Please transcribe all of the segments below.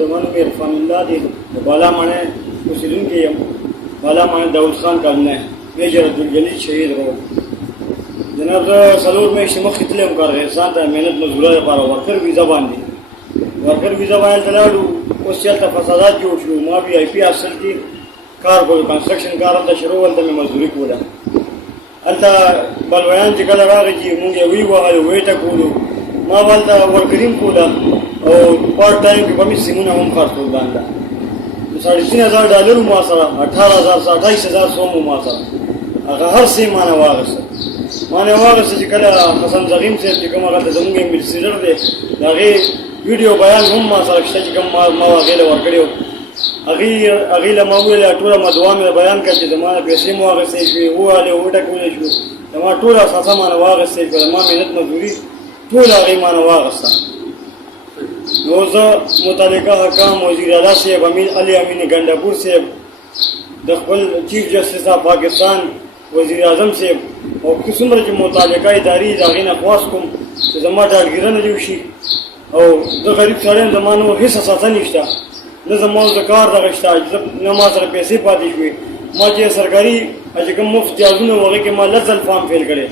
زمان में इरफान अल्लाह दी बाला माने मुस्लिम के बाला माने दाऊद खान करना है मेजर अब्दुल जलील शहीद रहो जनाब सलूर में शमख खितले कर रहे साथ मेहनत मजदूरा पारा वर्कर वीजा बांधी वर्कर वीजा बांध तलाडू उस चलता फसादात जोड़ शुरू माँ भी IP असल की कार को कंस्ट्रक्शन कार अंदर शुरू अंदर में मजदूरी कोला अंदर बलवान जिकल राग जी मुझे वी वाले वे तक कोलो माँ वालता वर्करिंग कोला और पार्ट टाइम की बमी सिमुना हम खर्च हो बांधा $3,500 मुआसरा 18,000 से 28,000 सोम मुआसरा अगर हर से माने वागस जिकल हसन जगीम से जिकम अगर तजमुगे मिलसिडर दे लागे वीडियो बयान हम मासरा किस्ता जिकम मावागेले वर्करियो अगी लमा हुए टूरा मदवा में बयान करते जमाना पैसे मुआगस से वो वाले उल्टा कोले शु जमा टूरा सासा माने वागस से जमा मेहनत मजदूरी टूरा अगी माने वागस नोज़ा मुतालिका हकाम वज़ीर आला से अमीन अली अमीन गंडापुर से दखल चीफ जस्टिस ऑफ पाकिस्तान वज़ीर आज़म से और किस्म के मुतालिका इदारी जागिन अखवास कुम जमा डालगिरन जोशी और द गरीब सारे जमानो हिस्सा सासा निश्ता न जमा ज़कार दगश्ता जब नमाज र पैसे पाती हुए माजे सरकारी अजकम मुफ्त जाजुन वगे के माल लजल फॉर्म फेल करे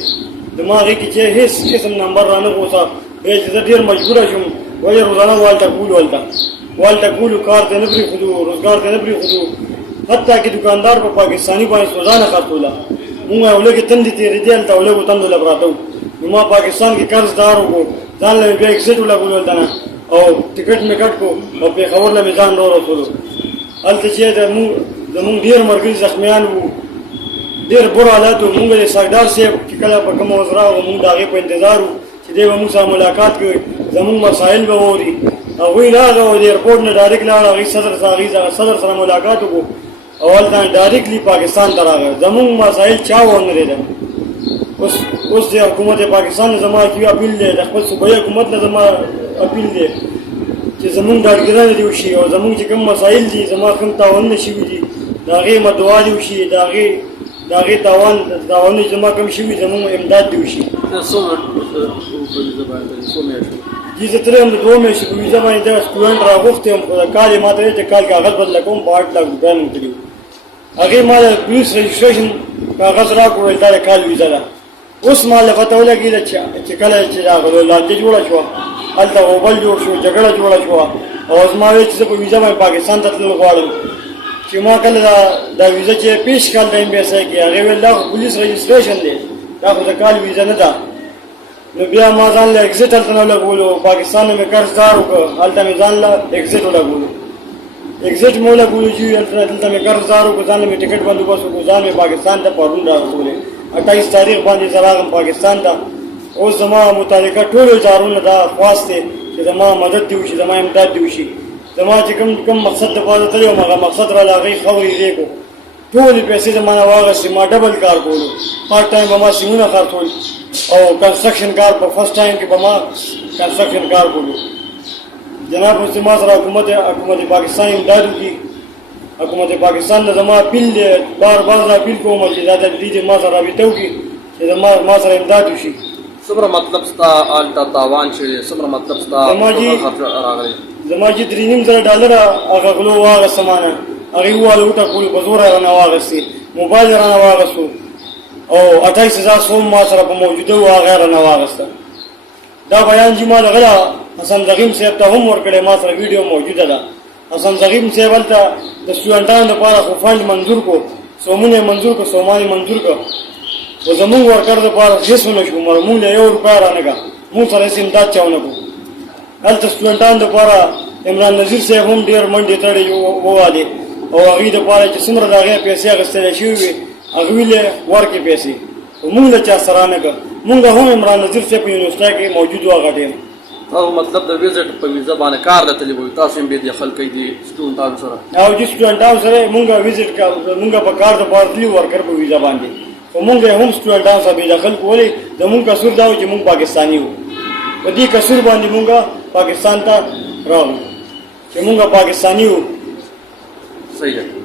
दिमागी की चे हिस किस्म नंबर राना होता बेज जदीर मजबूर जुम वजह रोजाना वालता कूल कार देनबरी खुदू रोजगार देनबरी खुदू हत्ता कि दुकानदार को पाकिस्तानी बाई रोजाना खातूला मुंगा ओले के तंदी तेरे दिल ता ओले को तंदो लबरातो नुमा पाकिस्तान के कर्जदारों को जान ले बे एक्सेट उला बोलता ना और टिकट में कट को और पे खबर ले मिजान रो रसुलो अलतचे दमुंग देर मरकज जख्मियान वो देर बुरा हालात मुंगे सरदार से कला पर कम वजरा और मुंग दागे पे इंतजार देव मुसा मुलाकात के जमुन मसाइल में हो रही वही ना एयरपोर्ट ने डायरेक्ट लाड़ा सदर से मुलाकात को अवल डायरेक्टली पाकिस्तान तरा गए जमुन मसाइल चाह होने रहे उस हुकूमत पाकिस्तान ने जमा की अपील दे सूबाई हुकूमत ने जमा अपील दे कि जमुन डालगिरा दिवशी और जमुन की कम मसाइल दी जमा कम तावन शिवी दी दागे मदवा दिवशी दागे तावन जमा कम शिवी जमुन इमदाद दिवशी जिसे तरह हम 2 में वीजा में स्टूडेंट रागोफ्ते हम काल मात्र है काल कागज बदल को 8 लाख रुपया निकली आगे माल पुलिस रजिस्ट्रेशन कागज रा को वेलता है काल वीजा ला उस माल पता हो लगी अच्छा कल अच्छा गलो लाते जोड़ा छुआ अलता ओबल जोड़ छो झगड़ा जोड़ा छुआ और मावे से वीजा में पाकिस्तान तक लगवाड़ कि मां कल दा वीजा के पेश काल टाइम पे से कि आगे वेला पुलिस रजिस्ट्रेशन दे दा को काल वीजा न था नबिया माजान ले एग्जिट अलतना लगोलो पाकिस्तान में कर्जदार को अलता में जान ला एग्जिट लगोलो एग्जिट मोला बोलो जी अलता में कर्जदार को जान में टिकट बंदोबस्त को जान में पाकिस्तान तक पहुंच रहा बोले 28 तारीख बांधी जरागम पाकिस्तान था उस जमा मुतालिका टोलो जारून दा ख्वास थे कि जमा मदद दिवशी जमा इमदाद दिवशी जमा कम मकसद दफा तले मगा मकसद रा लागी खबरी रे को टोल पैसे जमाना वागा सिमा डबल कार बोलो पार्ट टाइम बमा सिमुना कार थोल और कंस्ट्रक्शन कार पर फर्स्ट टाइम के बमा कंस्ट्रक्शन कार बोलो जनाब मुस्लिम हुकूमत पाकिस्तान इमदाद की हुकूमत पाकिस्तान ने जमा अपील दे बार अपील को मजी ज़्यादा दीजिए माजरा भी तो की माजरा इमदाद उसी समरा मतलब स्ता आल्टा तावान छे समरा मतलब स्ता जमा जी $3 आगा गलो वागा समाना अगे वाला उठा कुल बजोरा रना वागा से मोबाइल रना वागा सो और 28,000 सोम मासरा पर मौजूद हुआ गैर नवागस्ता दा बयान जी माल गला हसन जगीम से अब हम और कड़े मासरा वीडियो मौजूद था हसन जगीम से बलता द स्टूडेंटान द पारा को फंड मंजूर को सोमुने मंजूर को सोमानी मंजूर को वो जमुन वर्कर द पारा जिस होने को मर मुंह ले ₹1 आने का मुंह सरे से इमदाद चावने को अल द स्टूडेंटान द पारा इमरान नजीर से हम डेर मंडे तड़े वो वाले और अगी द पारा जिसमर दागे पैसे अगस्ते हुए अगविले वार के पैसे मुंग चा सराने का मुंगा हूँ इमरान नजीर से यूनिवर्सिटी के मौजूद हुआ घटे और मतलब द विजिट पर वीजा बाने कार द तली बोल तासिम बे दखल कई दी स्टूडेंट आन सरा और जिस स्टूडेंट आन सरे मुंगा विजिट का मुंगा पर कार द पार्टली वर्कर पर वीजा बांधे तो मुंगे हम स्टूडेंट आन सब दखल कोले द मुंगा सुर दाव कि मुंग पाकिस्तानी हो वदी कसूर बांधी मुंगा पाकिस्तान ता राव कि मुंगा पाकिस्तानी हो सही है।